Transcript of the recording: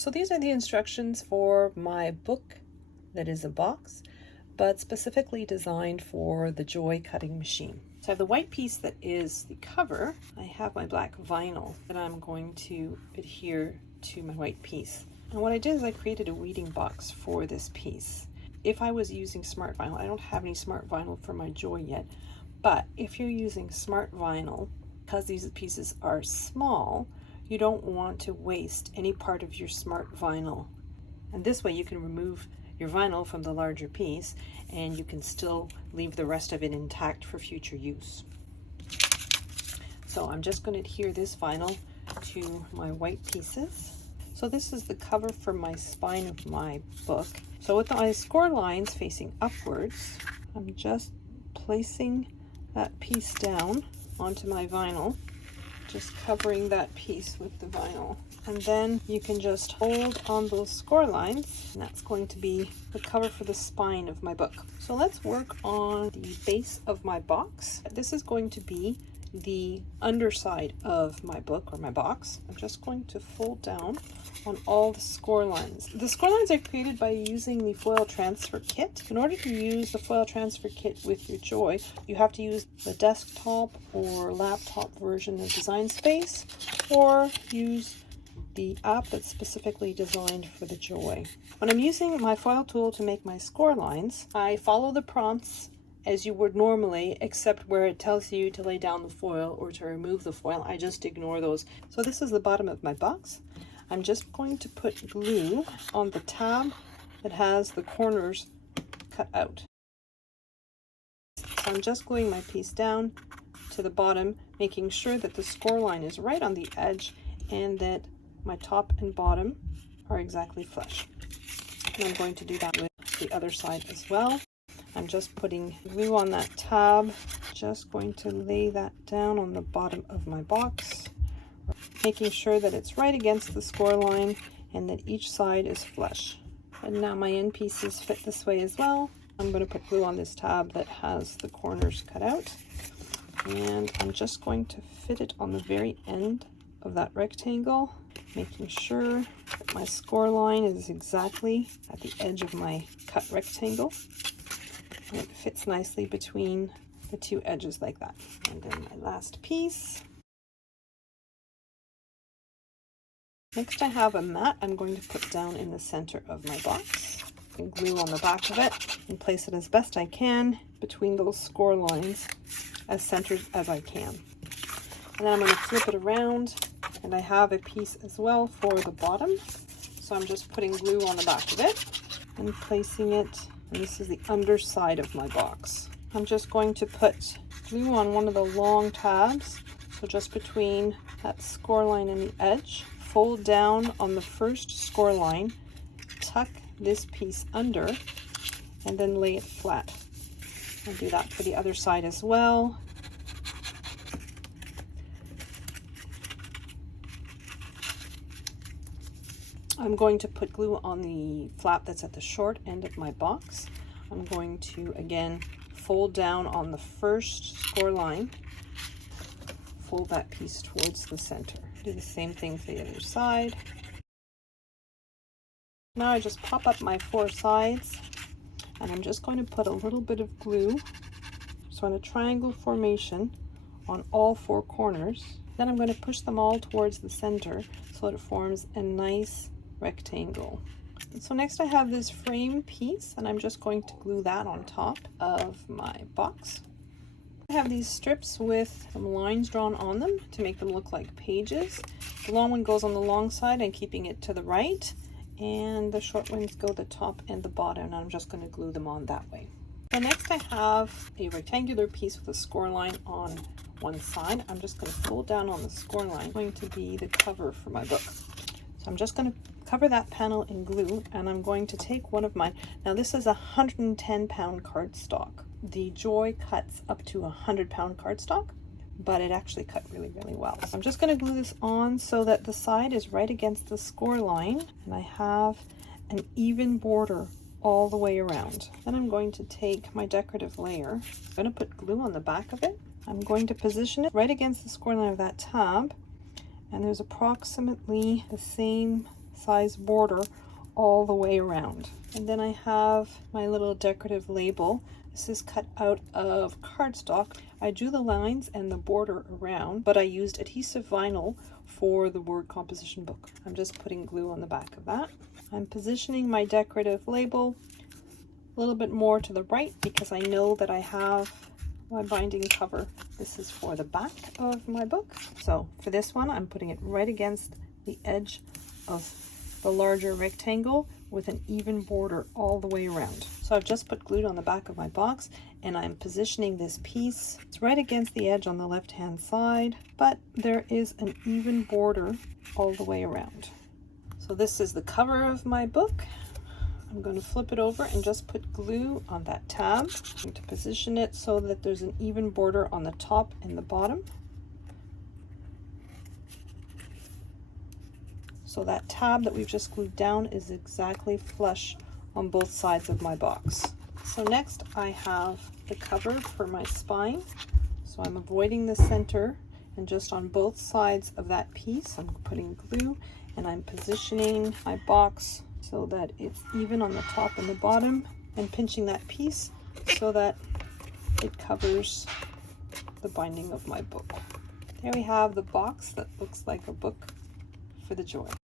So these are the instructions for my book that is a box, but specifically designed for the Joy cutting machine. So I have the white piece that is the cover. I have my black vinyl that I'm going to adhere to my white piece. And what I did is I created a weeding box for this piece. If I was using smart vinyl, I don't have any smart vinyl for my Joy yet, but if you're using smart vinyl, because these pieces are small, you don't want to waste any part of your smart vinyl. And this way you can remove your vinyl from the larger piece and you can still leave the rest of it intact for future use. So I'm just going to adhere this vinyl to my white pieces. So this is the cover for my spine of my book. So with my score lines facing upwards, I'm just placing that piece down onto my vinyl, just covering that piece with the vinyl. And then you can just hold on those score lines, and that's going to be the cover for the spine of my book. So let's work on the base of my box. This is going to be the underside of my book or my box. I'm just going to fold down on all the score lines. The score lines are created by using the foil transfer kit. In order to use the foil transfer kit with your Joy, you have to use the desktop or laptop version of Design Space, or use the app that's specifically designed for the Joy. When I'm using my foil tool to make my score lines, I follow the prompts as you would normally, except where it tells you to lay down the foil or to remove the foil. I just ignore those. So this is the bottom of my box. I'm just going to put glue on the tab that has the corners cut out. So I'm just gluing my piece down to the bottom, making sure that the score line is right on the edge and that my top and bottom are exactly flush. And I'm going to do that with the other side as well. I'm just putting glue on that tab, just going to lay that down on the bottom of my box, making sure that it's right against the score line and that each side is flush. And now my end pieces fit this way as well. I'm going to put glue on this tab that has the corners cut out, and I'm just going to fit it on the very end of that rectangle, making sure that my score line is exactly at the edge of my cut rectangle. And it fits nicely between the two edges like that. And then my last piece. Next I have a mat I'm going to put down in the center of my box. And glue on the back of it and place it as best I can between those score lines, as centered as I can. And then I'm going to flip it around, and I have a piece as well for the bottom. So I'm just putting glue on the back of it and placing it, and this is the underside of my box. I'm just going to put glue on one of the long tabs, so just between that score line and the edge. Fold down on the first score line, tuck this piece under, and then lay it flat. I'll do that for the other side as well. I'm going to put glue on the flap that's at the short end of my box. I'm going to again fold down on the first score line, fold that piece towards the center. Do the same thing for the other side. Now I just pop up my four sides, and I'm just going to put a little bit of glue, so in a triangle formation, on all four corners. Then I'm going to push them all towards the center so that it forms a nice rectangle. So next I have this frame piece, and I'm just going to glue that on top of my box. I have these strips with some lines drawn on them to make them look like pages. The long one goes on the long side and keeping it to the right, and the short ones go the top and the bottom, and I'm just going to glue them on that way. So next I have a rectangular piece with a score line on one side. I'm just going to fold down on the score line. It's going to be the cover for my book. So I'm just going to cover that panel in glue, and I'm going to take one of mine. Now this is a 110-pound cardstock. The Joy cuts up to 100-pound cardstock, but it actually cut really, really well. So I'm just going to glue this on so that the side is right against the score line, and I have an even border all the way around. Then I'm going to take my decorative layer. I'm going to put glue on the back of it. I'm going to position it right against the score line of that tab, and there's approximately the same size border all the way around. And then I have my little decorative label. This is cut out of cardstock. I drew the lines and the border around, but I used adhesive vinyl for the word composition book. I'm just putting glue on the back of that. I'm positioning my decorative label a little bit more to the right because I know that I have my binding cover. This is for the back of my book. So for this one, I'm putting it right against the edge of the larger rectangle with an even border all the way around. So I've just put glue on the back of my box and I'm positioning this piece. It's right against the edge on the left hand side, but there is an even border all the way around. So this is the cover of my book. I'm going to flip it over and just put glue on that tab. I'm going to position it so that there's an even border on the top and the bottom. So that tab that we've just glued down is exactly flush on both sides of my box. So next I have the cover for my spine. So I'm avoiding the center and just on both sides of that piece I'm putting glue and I'm positioning my box so that it's even on the top and the bottom and pinching that piece so that it covers the binding of my book. There we have the box that looks like a book for the Joy.